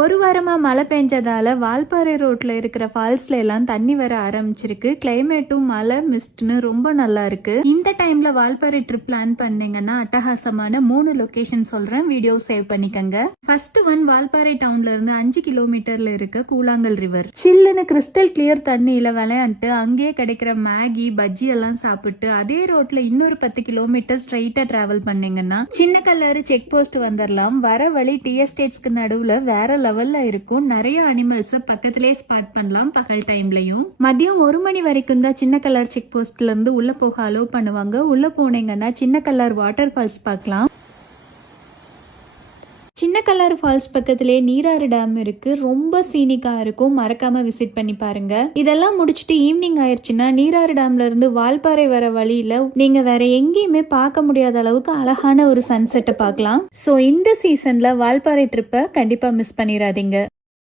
ஒரு வாரமா மழை பெஞ்சதால வால்பாறை ரோட்ல இருக்கிற ஃபால்ஸ்ல எல்லாம் தண்ணி வர ஆரம்பிச்சிருக்கு. கிளைமேட்டும் மழை மிஸ்ட்னு ரொம்ப நல்லா இருக்கு. இந்த டைம்ல வால்பாறை ட்ரிப் பிளான் பண்ணீங்கன்னா அட்டகாசமான 3 லொகேஷன் சொல்றேன், வீடியோ சேவ் பண்ணிக்கங்க. ஃபர்ஸ்ட் ஒன் வால்பாறை டவுன்ல இருந்து 5 கிலோமீட்டர்ல இருக்க கூழாங்கல் ரிவர். சில்லுன்னு கிறிஸ்டல் கிளியர் தண்ணியில விளையாண்டு அங்கேயே கிடைக்கிற மேகி பஜ்ஜி எல்லாம் சாப்பிட்டு அதே ரோட்ல இன்னொரு 10 கிலோமீட்டர் ஸ்ட்ரைட்டா டிராவல் பண்ணீங்கன்னா சின்ன கல்லாறு செக் போஸ்ட் வந்துடலாம். வர வழி டி எஸ்டேட்ஸ்க்கு நடுவுல வேற லெவல்ல இருக்கும். நிறைய அனிமல்ஸ் பக்கத்திலே ஸ்பாட் பண்ணலாம் பகல் டைம்லயும். மதியம் 1 மணி வரைக்கும் தான் சின்ன கல்லார் செக் போஸ்ட்ல இருந்து உள்ள போக அலோவ் பண்ணுவாங்க. உள்ள போனீங்கன்னா சின்ன கல்லார் வாட்டர் ஃபால்ஸ் பார்க்கலாம். சின்ன கல்லாறு ஃபால்ஸ் பக்கத்திலே நீராறு டேம் இருக்கு. ரொம்ப சீனிக்கா இருக்கும், மறக்காம விசிட் பண்ணி பாருங்க. இதெல்லாம் முடிச்சுட்டு ஈவினிங் ஆயிடுச்சுன்னா நீராறு டேம்ல இருந்து வால்பாறை வர வழியில நீங்க வேற எங்கேயுமே பார்க்க முடியாத அளவுக்கு அழகான ஒரு சன்செட்டை பார்க்கலாம். சோ இந்த சீசன்ல வால்பாறை ட்ரிப்பை கண்டிப்பா மிஸ் பண்ணிடாதீங்க.